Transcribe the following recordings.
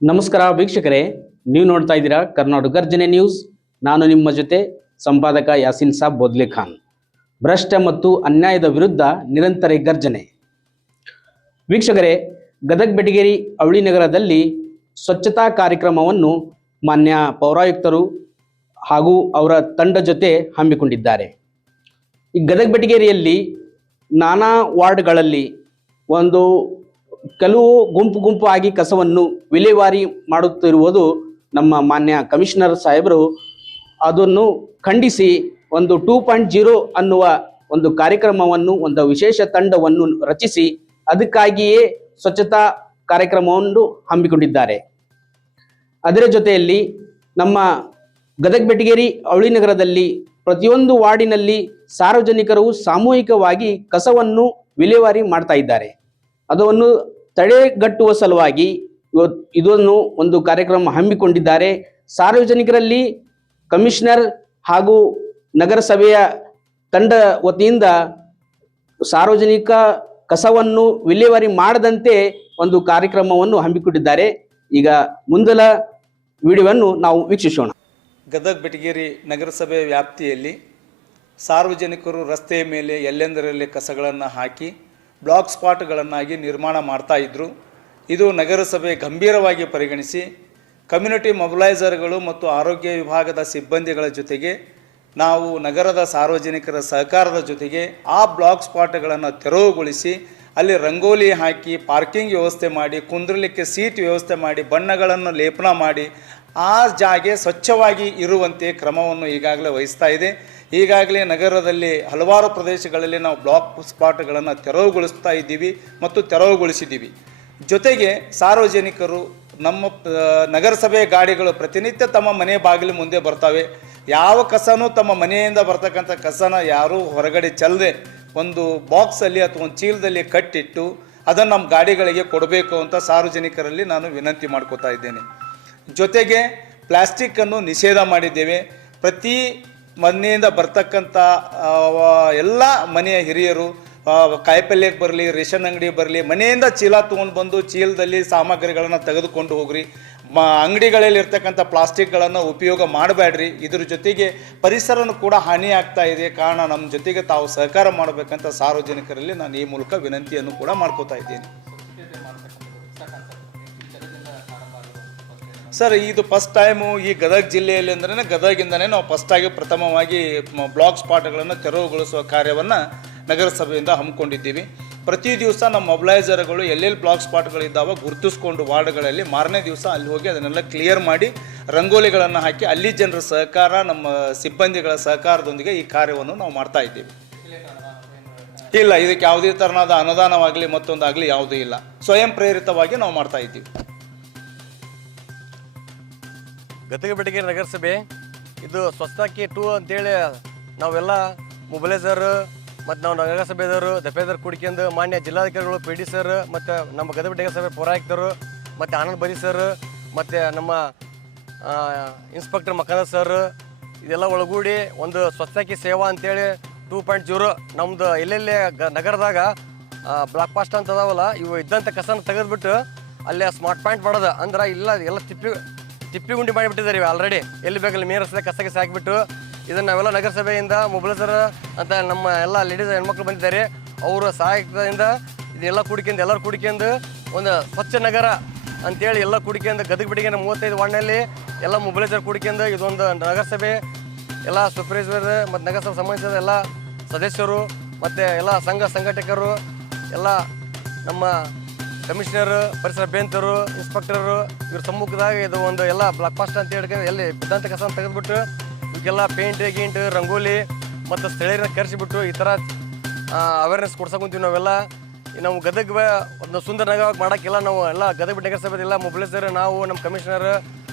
ನಮಸ್ಕಾರ ವೀಕ್ಷಕರೇ, ನೀವು ನೋಡ್ತಾ ಇದ್ದೀರಾ ಕರ್ನಾಟಕ ಗರ್ಜನೆ ನ್ಯೂಸ್. ನಾನು ನಿಮ್ಮ ಜೊತೆ ಸಂಪಾದಕ ಯಾಸಿನ್ ಸಾಬ್ ಬೋದ್ಲೆ ಖಾನ್. ಭ್ರಷ್ಟ ಮತ್ತು ಅನ್ಯಾಯದ ವಿರುದ್ಧ ನಿರಂತರ ಗರ್ಜನೆ. ವೀಕ್ಷಕರೇ, ಗದಗ ಬೆಟಗೇರಿ ಅವಳಿ ನಗರದಲ್ಲಿ ಸ್ವಚ್ಛತಾ ಕಾರ್ಯಕ್ರಮವನ್ನು ಮಾನ್ಯ ಪೌರಾಯುಕ್ತರು ಹಾಗೂ ಅವರ ತಂಡ ಜೊತೆ ಹಮ್ಮಿಕೊಂಡಿದ್ದಾರೆ. ಈ ಗದಗ ಬೆಟಗೇರಿಯಲ್ಲಿ ನಾನಾ ವಾರ್ಡ್ಗಳಲ್ಲಿ ಕೆಲವು ಗುಂಪು ಆಗಿ ಕಸವನ್ನು ವಿಲೇವಾರಿ ಮಾಡುತ್ತಿರುವುದು ನಮ್ಮ ಮಾನ್ಯ ಕಮಿಷನರ್ ಸಾಹೇಬರು ಅದನ್ನು ಖಂಡಿಸಿ 2.0 ಅನ್ನುವ ಒಂದು ಕಾರ್ಯಕ್ರಮವನ್ನು, ಒಂದು ವಿಶೇಷ ತಂಡವನ್ನು ರಚಿಸಿ ಅದಕ್ಕಾಗಿಯೇ ಸ್ವಚ್ಛತಾ ಕಾರ್ಯಕ್ರಮವನ್ನು ಹಮ್ಮಿಕೊಂಡಿದ್ದಾರೆ. ಅದರ ಜೊತೆಯಲ್ಲಿ ನಮ್ಮ ಗದಗ ಬೆಟಗೇರಿ ಅವಳಿ ನಗರದಲ್ಲಿ ಪ್ರತಿಯೊಂದು ವಾರ್ಡಿನಲ್ಲಿ ಸಾರ್ವಜನಿಕರು ಸಾಮೂಹಿಕವಾಗಿ ಕಸವನ್ನು ವಿಲೇವಾರಿ ಮಾಡ್ತಾ ಇದ್ದಾರೆ. ಅದನ್ನು ತಡೆಗಟ್ಟುವ ಸಲುವಾಗಿ ಇದನ್ನು ಒಂದು ಕಾರ್ಯಕ್ರಮ ಹಮ್ಮಿಕೊಂಡಿದ್ದಾರೆ. ಸಾರ್ವಜನಿಕರಲ್ಲಿ ಕಮಿಷನರ್ ಹಾಗೂ ನಗರಸಭೆಯ ತಂಡ ವತಿಯಿಂದ ಸಾರ್ವಜನಿಕ ಕಸವನ್ನು ವಿಲೇವಾರಿ ಮಾಡದಂತೆ ಒಂದು ಕಾರ್ಯಕ್ರಮವನ್ನು ಹಮ್ಮಿಕೊಂಡಿದ್ದಾರೆ. ಈಗ ಮುಂದಲ ವಿಡಿಯೋವನ್ನು ನಾವು ವೀಕ್ಷಿಸೋಣ. ಗದಗ ಬೆಟಗೇರಿ ನಗರಸಭೆ ವ್ಯಾಪ್ತಿಯಲ್ಲಿ ಸಾರ್ವಜನಿಕರು ರಸ್ತೆಯ ಮೇಲೆ ಎಲ್ಲೆಂದರಲ್ಲಿ ಕಸಗಳನ್ನು ಹಾಕಿ ಬ್ಲಾಕ್ ಸ್ಪಾಟ್ಗಳನ್ನಾಗಿ ನಿರ್ಮಾಣ ಮಾಡ್ತಾ ಇದ್ದರು. ಇದು ನಗರಸಭೆ ಗಂಭೀರವಾಗಿ ಪರಿಗಣಿಸಿ ಕಮ್ಯುನಿಟಿ ಮೊಬಿಲೈಸರ್ಗಳು ಮತ್ತು ಆರೋಗ್ಯ ವಿಭಾಗದ ಸಿಬ್ಬಂದಿಗಳ ಜೊತೆಗೆ ನಾವು ನಗರದ ಸಾರ್ವಜನಿಕರ ಸಹಕಾರದ ಜೊತೆಗೆ ಆ ಬ್ಲಾಕ್ ಸ್ಪಾಟ್ಗಳನ್ನು ತೆರವುಗೊಳಿಸಿ ಅಲ್ಲಿ ರಂಗೋಲಿ ಹಾಕಿ ಪಾರ್ಕಿಂಗ್ ವ್ಯವಸ್ಥೆ ಮಾಡಿ, ಕುಂದ್ರಲಿಕ್ಕೆ ಸೀಟ್ ವ್ಯವಸ್ಥೆ ಮಾಡಿ, ಬಣ್ಣಗಳನ್ನು ಲೇಪನ ಮಾಡಿ ಆ ಜಾಗೆ ಸ್ವಚ್ಛವಾಗಿ ಇರುವಂತೆ ಕ್ರಮವನ್ನು ಈಗಾಗಲೇ ವಹಿಸ್ತಾ ಇದೆ. ಈಗಾಗಲೇ ನಗರದಲ್ಲಿ ಹಲವಾರು ಪ್ರದೇಶಗಳಲ್ಲಿ ನಾವು ಬ್ಲಾಕ್ ಸ್ಪಾಟ್ಗಳನ್ನು ತೆರವುಗೊಳಿಸ್ತಾ ಇದ್ದೀವಿ ಮತ್ತು ತೆರವುಗೊಳಿಸಿದ್ದೀವಿ. ಜೊತೆಗೆ ಸಾರ್ವಜನಿಕರು ನಮ್ಮ ನಗರಸಭೆ ಗಾಡಿಗಳು ಪ್ರತಿನಿತ್ಯ ತಮ್ಮ ಮನೆ ಬಾಗಿಲು ಮುಂದೆ ಬರ್ತವೆ. ಯಾವ ಕಸನೂ ತಮ್ಮ ಮನೆಯಿಂದ ಬರ್ತಕ್ಕಂಥ ಕಸನ ಯಾರೂ ಹೊರಗಡೆ ಚೆಲ್ಲದೆ ಒಂದು ಬಾಕ್ಸಲ್ಲಿ ಅಥವಾ ಒಂದು ಚೀಲದಲ್ಲಿ ಕಟ್ಟಿಟ್ಟು ಅದನ್ನು ನಮ್ಮ ಗಾಡಿಗಳಿಗೆ ಕೊಡಬೇಕು ಅಂತ ಸಾರ್ವಜನಿಕರಲ್ಲಿ ನಾನು ವಿನಂತಿ ಮಾಡ್ಕೋತಾ ಇದ್ದೇನೆ. ಜೊತೆಗೆ ಪ್ಲಾಸ್ಟಿಕ್ಕನ್ನು ನಿಷೇಧ ಮಾಡಿದ್ದೇವೆ. ಪ್ರತಿ ಮನೆಯಿಂದ ಬರ್ತಕ್ಕಂಥ ಎಲ್ಲ ಮನೆಯ ಹಿರಿಯರು ಕಾಯಿಪಲ್ಯಕ್ಕೆ ಬರಲಿ, ರೇಷನ್ ಅಂಗಡಿ ಬರಲಿ, ಮನೆಯಿಂದ ಚೀಲ ತೊಗೊಂಡು ಬಂದು ಚೀಲದಲ್ಲಿ ಸಾಮಗ್ರಿಗಳನ್ನು ತೆಗೆದುಕೊಂಡು ಹೋಗ್ರಿ. ಅಂಗಡಿಗಳಲ್ಲಿ ಇರ್ತಕ್ಕಂಥ ಪ್ಲಾಸ್ಟಿಕ್ಗಳನ್ನು ಉಪಯೋಗ ಮಾಡಬೇಡ್ರಿ. ಇದ್ರ ಜೊತೆಗೆ ಪರಿಸರನೂ ಕೂಡ ಹಾನಿ ಆಗ್ತಾ ಇದೆ. ಕಾರಣ ನಮ್ಮ ಜೊತೆಗೆ ತಾವು ಸಹಕಾರ ಮಾಡಬೇಕಂತ ಸಾರ್ವಜನಿಕರಲ್ಲಿ ನಾನು ಈ ಮೂಲಕ ವಿನಂತಿಯನ್ನು ಕೂಡ ಮಾಡ್ಕೋತಾ ಇದ್ದೇನೆ. ಸರ್, ಇದು ಫಸ್ಟ್ ಟೈಮು ಈ ಗದಗ ಜಿಲ್ಲೆಯಲ್ಲಿ ಅಂದ್ರೆ ಗದಗಿಂದನೇ ನಾವು ಫಸ್ಟಾಗಿ ಪ್ರಥಮವಾಗಿ ಬ್ಲಾಕ್ ಸ್ಪಾಟ್ಗಳನ್ನು ತೆರವುಗೊಳಿಸುವ ಕಾರ್ಯವನ್ನು ನಗರಸಭೆಯಿಂದ ಹಮ್ಮಿಕೊಂಡಿದ್ದೀವಿ. ಪ್ರತಿ ದಿವಸ ನಮ್ಮ ಮೊಬಿಲೈಸರ್ಗಳು ಎಲ್ಲೆಲ್ಲಿ ಬ್ಲಾಕ್ ಸ್ಪಾಟ್ಗಳಿದ್ದಾವೆ ಗುರುತಿಸ್ಕೊಂಡು ವಾರ್ಡ್ಗಳಲ್ಲಿ ಮಾರನೇ ದಿವಸ ಅಲ್ಲಿ ಹೋಗಿ ಅದನ್ನೆಲ್ಲ ಕ್ಲಿಯರ್ ಮಾಡಿ ರಂಗೋಲಿಗಳನ್ನು ಹಾಕಿ ಅಲ್ಲಿ ಜನರ ಸಹಕಾರ, ನಮ್ಮ ಸಿಬ್ಬಂದಿಗಳ ಸಹಕಾರದೊಂದಿಗೆ ಈ ಕಾರ್ಯವನ್ನು ನಾವು ಮಾಡ್ತಾ ಇದ್ದೀವಿ. ಇಲ್ಲ, ಇದಕ್ಕೆ ಯಾವುದೇ ಥರನಾದ ಅನುದಾನವಾಗಲಿ ಮತ್ತೊಂದಾಗಲಿ ಯಾವುದೂ ಇಲ್ಲ. ಸ್ವಯಂ ಪ್ರೇರಿತವಾಗಿ ನಾವು ಮಾಡ್ತಾ ಇದ್ದೀವಿ. ಗದಗ ಬೆಟಗೇರಿ ನಗರಸಭೆ ಇದು ಸ್ವಚ್ಛತಾಕಿ 2 ಅಂತೇಳಿ ನಾವೆಲ್ಲ ಮೊಬಿಲೈಸರ್ ಮತ್ತು ನಾವು ನಗರಸಭೆದವರು ದಫೇದಾರ್ ಕುಡ್ಕೊಂಡು ಮಾನ್ಯ ಜಿಲ್ಲಾಧಿಕಾರಿಗಳು ಪಿ ಡಿ ಸರ್ ಮತ್ತು ನಮ್ಮ ಗದಗ ಬೆಟಗೇರಿ ಸಭೆ ಪೌರಾಯುಕ್ತರು ಮತ್ತು ಆನಂದ್ ಬರಿ ಸರ್ ಮತ್ತು ನಮ್ಮ ಇನ್ಸ್ಪೆಕ್ಟರ್ ಮಕಂದ ಸರ್ ಇದೆಲ್ಲ ಒಳಗೂಡಿ ಒಂದು ಸ್ವಚ್ಛತಾಕಿ ಸೇವಾ ಅಂತೇಳಿ 2.0 ನಮ್ಮದು ಎಲ್ಲೆಲ್ಲೇ ನಗರದಾಗ ಬ್ಲಾಕ್ ಪಾಸ್ಟ್ ಅಂತ ಅದಾವಲ್ಲ, ಇವು ಇದ್ದಂಥ ಕಸನ ತೆಗೆದುಬಿಟ್ಟು ಅಲ್ಲೇ ಸ್ಮಾರ್ಟ್ ಪಾಯಿಂಟ್ ಮಾಡೋದು. ಅಂದ್ರೆ ಎಲ್ಲ ತಿಪ್ಪಿ ಗುಂಡಿ ಮಾಡಿಬಿಟ್ಟಿದ್ದಾರೆ ಇವೆ ಆಲ್ರೆಡಿ. ಎಲ್ಲಿ ಬೇಕಲ್ಲಿ ಮೇನ್ ರಸ್ತೆ ಕಸಕ್ಕೆ ಹಾಕಿಬಿಟ್ಟು ಇದನ್ನು ನಾವೆಲ್ಲ ನಗರಸಭೆಯಿಂದ ಮೊಬಿಲೈಸರ್ ಅಂತ ನಮ್ಮ ಎಲ್ಲ ಲೇಡೀಸ್ ಹೆಣ್ಮಕ್ಳು ಬಂದಿದ್ದಾರೆ. ಅವರ ಸಹಾಯಕದಿಂದ ಇದನ್ನೆಲ್ಲ ಎಲ್ಲರೂ ಕುಡ್ಕೊಂಡು ಒಂದು ಸ್ವಚ್ಛ ನಗರ ಅಂತೇಳಿ ಎಲ್ಲ ಕುಡ್ಕೊಂಡು ಗದಗ ಬೆಟಗೇರಿ 35 ವಾರ್ಡ್ನಲ್ಲಿ ಎಲ್ಲ ಮೊಬಿಲೈಸರ್ ಕುಡ್ಕೊಂಡು ಇದೊಂದು ನಗರಸಭೆ ಎಲ್ಲ ಸೂಪರ್ವೈಸರ್ ಮತ್ತು ನಗರಸಭೆ ಸಂಬಂಧಿಸಿದ ಎಲ್ಲ ಸದಸ್ಯರು ಮತ್ತು ಎಲ್ಲ ಸಂಘಟಕರು ಎಲ್ಲ ನಮ್ಮ ಕಮಿಷನರ್, ಪರಿಸರ ಅಭಿಯಂತರು, ಇನ್ಸ್ಪೆಕ್ಟರು ಇವ್ರ ಸಮ್ಮುಖದಾಗ ಇದು ಒಂದು ಎಲ್ಲ ಬ್ಲಾಕ್ ಪಾಸ್ಟ್ ಅಂತ ಹೇಳ್ಕೊಂಡು ಎಲ್ಲಿ ಬಿದ್ದಂಥ ಕಸ ತೆಗೆದುಬಿಟ್ಟು ಇವಕ್ಕೆಲ್ಲ ಪೇಂಟ್ ರಂಗೋಲಿ ಮತ್ತು ಸ್ಥಳೀಯರನ್ನ ಕರೆಸಿಬಿಟ್ಟು ಈ ಥರ ಅವೇರ್ನೆಸ್ ಕೊಡ್ಸಕೊಂತೀವಿ. ನಾವೆಲ್ಲ ನಾವು ಗದಗ ಒಂದು ಸುಂದರ ನಗರ ಮಾಡೋಕ್ಕೆಲ್ಲ ನಾವು ಎಲ್ಲ ಗದಗ ನಗರಸಭೆ ಎಲ್ಲ ಮೊಬಿಲೈಸರ್, ನಾವು ನಮ್ಮ ಕಮಿಷನರ್,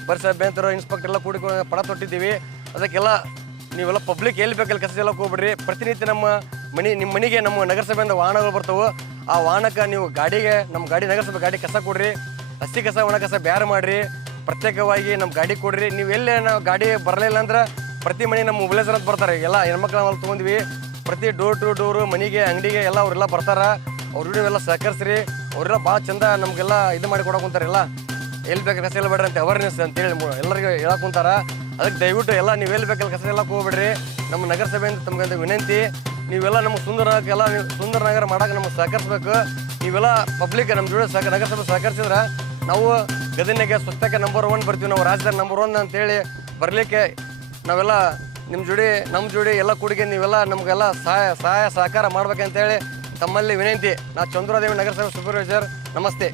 ಪರಿಸರ ಅಭಿಯಂತರು, ಇನ್ಸ್ಪೆಕ್ಟರ್ ಎಲ್ಲ ಕೂಡಿ ಪಡ ತೊಟ್ಟಿದ್ದೀವಿ. ಅದಕ್ಕೆಲ್ಲ ನೀವೆಲ್ಲ ಪಬ್ಲಿಕ್ ಎಲ್ಲಿ ಬೇಕಲ್ಲಿ ಕಸ ಎಲ್ಲ ಹೋಗ್ಬಿಡ್ರಿ. ಪ್ರತಿನಿತ್ಯ ನಿಮ್ಮ ಮನೆಗೆ ನಮ್ಮ ನಗರಸಭೆಯಿಂದ ವಾಹನಗಳು ಬರ್ತವೆ. ಆ ವಾಹನಕ್ಕೆ ನೀವು ನಮ್ಮ ಗಾಡಿ ನಗರಸಭೆ ಗಾಡಿ ಕಸ ಕೊಡ್ರಿ. ಹಸಿ ಕಸ ಒಣ ಕಸ ಬ್ಯಾರೆ ಮಾಡಿರಿ. ಪ್ರತ್ಯೇಕವಾಗಿ ನಮ್ಮ ಗಾಡಿ ಕೊಡ್ರಿ. ನೀವು ಎಲ್ಲೇ ನಾವು ಗಾಡಿ ಬರಲಿಲ್ಲ ಅಂದ್ರೆ ಪ್ರತಿ ಮನೆ ನಮ್ಮ ಮೊಬಿಲೈಸರ್ ಅಂತ ಬರ್ತಾರೆ. ಎಲ್ಲ ಹೆಣ್ಮಕ್ಳು ನಾವು ತೊಗೊಂಡ್ವಿ. ಪ್ರತಿ ಡೋರ್ ಟು ಡೋರು ಮನೆಗೆ ಅಂಗಡಿಗೆ ಎಲ್ಲ ಅವರೆಲ್ಲ ಬರ್ತಾರೆ. ಅವ್ರಿಗೆಲ್ಲ ಸಹಕರಿಸ್ರಿ. ಅವರೆಲ್ಲ ಭಾಳ ಚಂದ ನಮಗೆಲ್ಲ ಇದು ಮಾಡಿ ಕೊಡೋಕೆ ಕುಂತಾರೆಲ್ಲ. ಎಲ್ಲಿ ಬೇಕಾದ್ರೆ ಕಸ ಬೇಡ್ರಿ ಅಂತ ಅವೇರ್ನೆಸ್ ಅಂತೇಳಿ ಎಲ್ಲರಿಗೂ ಹೇಳಕ್ ಕುಂತಾರ. ಅದಕ್ಕೆ ದಯವಿಟ್ಟು ಎಲ್ಲ ನೀವು ಎಲ್ಲಿ ಬೇಕಲ್ಲಿ ಕಸ ಎಲ್ಲಕ್ಕೆ ಹೋಗ್ಬೇಡ್ರಿ. ನಮ್ಮ ನಗರಸಭೆಯಿಂದ ತಮ್ಗೆ ವಿನಂತಿ, ನೀವೆಲ್ಲ ನಮಗೆ ಸುಂದರ ನಗರ ಮಾಡೋಕೆ ನಮಗೆ ಸಹಕರಿಸ್ಬೇಕು. ನೀವೆಲ್ಲ ಪಬ್ಲಿಕ್ ನಮ್ಮ ಜೋಡಿ ನಗರಸಭೆ ಸಹಕರಿಸಿದ್ರೆ ನಾವು ಗದಗಿನಾಗೆ ಸ್ವಚ್ಛತೆ ನಂಬರ್ 1 ಬರ್ತೀವಿ. ನಾವು ರಾಜ್ಯದಾಗ ನಂಬರ್ 1 ಅಂತೇಳಿ ಬರಲಿಕ್ಕೆ ನಾವೆಲ್ಲ ನಮ್ಮ ಜೋಡಿ ಎಲ್ಲ ಕೂಡಿಗೆ ನೀವೆಲ್ಲ ನಮಗೆಲ್ಲ ಸಹಾಯ ಸಹಕಾರ ಮಾಡ್ಬೇಕಂತೇಳಿ ತಮ್ಮಲ್ಲಿ ವಿನಂತಿ. ನಾ ಚಂದ್ರದೇವಿ ನಗರಸಭೆ ಸೂಪರ್ವೈಸರ್. ನಮಸ್ತೆ.